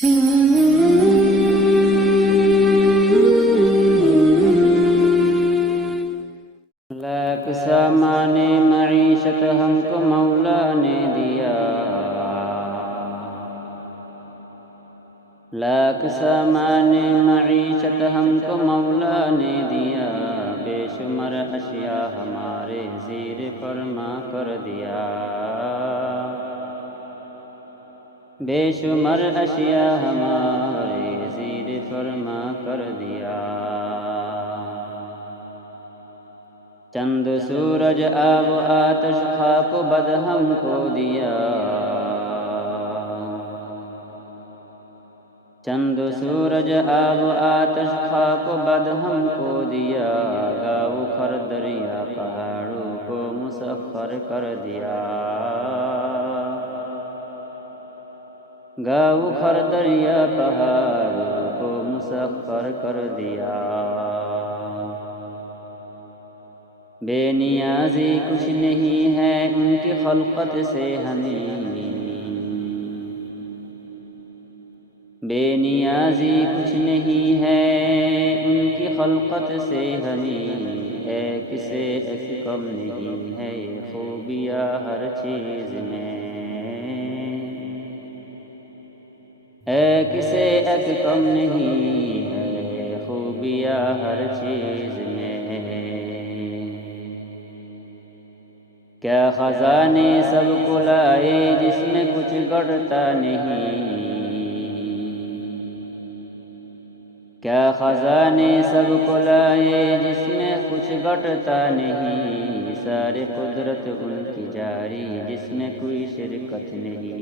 لاکھ سامان معیشت ہم کو مولا نے دیا، لاکھ سامان معیشت ہم کو مولا نے دیا، بے شمار اشیاء ہمارے زیر فرما کر دیا، بے شمار اشیاء ہمارے زیر فرما کر دیا۔ چند سورج آب و آتش خاک و بد ہم کو دیا، چند سورج آب و آتش خاک و بد ہم کو دیا، گاؤ خر دریا پہاڑوں کو مسخر کر دیا، گاؤ خر دریا پہاڑوں کو مسخر کر دیا۔ بے نیازی کچھ نہیں ہے ان کی خلقت سے ہمیں، بے نیازی کچھ نہیں ہے ان کی خلقت سے ہمیں، ایک سے ایک کم نہیں ہے خوبیاں ہر چیز میں، ایک سے ایک کم نہیں ہے خوبیاں ہر چیز میں۔ کیا خزانے سب کو لائے جس میں کچھ گڑتا نہیں، کیا خزانے سب کو لائے جس میں کچھ گڑتا نہیں، ساری قدرت ان کی جاری جس میں کوئی شرکت نہیں،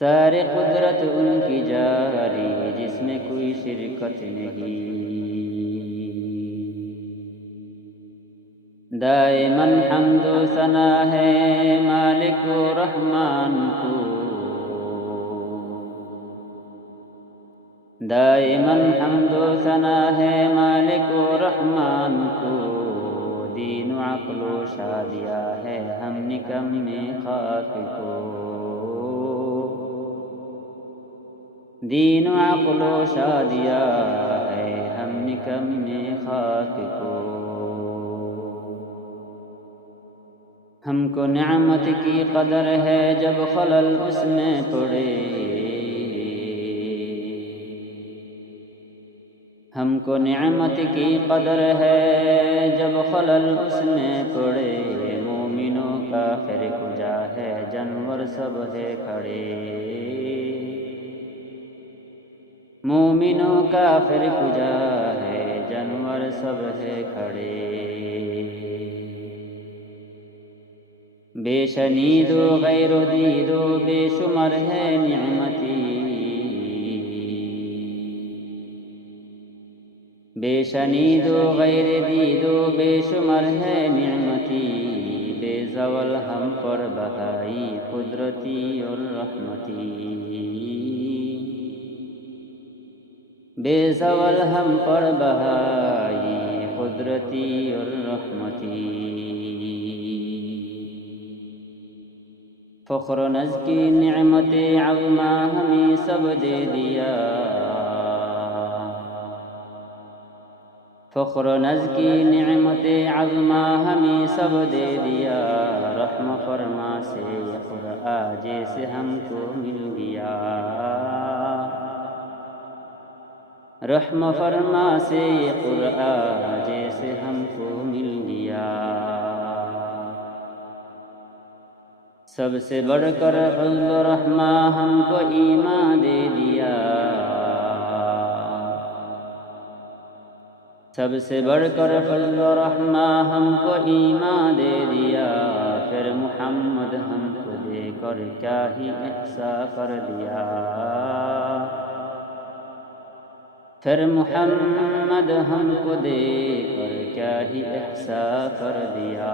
ساری قدرت ان کی جاری جس میں کوئی شرکت نہیں۔ دائماً حمد و ثنا ہے مالک و رحمان کو، دائماً حمد و ثنا ہے مالک و رحمان کو، دین و عقل و شادیہ ہے ہم نکم میں خاک کو، دین و عقل و شادیہ ہے ہم نکم میں خاک کو۔ ہم کو نعمت کی قدر ہے جب خلل اس میں پڑے، ہم کو نعمت کی قدر ہے جب خلل اس میں پڑے، مومنوں کا کافر کجا ہے جانور سب ہے کھڑے، مومنوں کا کافر کجا ہے جانور سب ہے کھڑے، بے شنید و غیر دید و بے شمر ہے نعمتی، بے شنید و غیر دید و بے شمر ہے نعمتی، بے زوال ہم پر بہائی قدرتی اور رحمتی، بے زوال ہم پر بہائی قدرتی اور رحمتی۔ فخر و ناز کی نعمت عظمیٰ ہمیں سب دے دیا، فخر و ناز کی نعمت عظمیٰ ہمیں سب دے دیا، رحم فرما سے یہ قرآن جیسے ہم کو مل گیا، رحم فرما سے یہ قرآن جیسے ہم کو مل گیا۔ سب سے بڑھ کر فضل و رحمہ ہم کو ایمان دے دیا، سب سے بڑھ کر فضل و رحمہ ہم کو ایمان دے دیا، پھر محمد ہم کو دے کر کیا ہی احسان کر دیا، پھر محمد ہم کو دے کر کیا ہی احسان کر دیا۔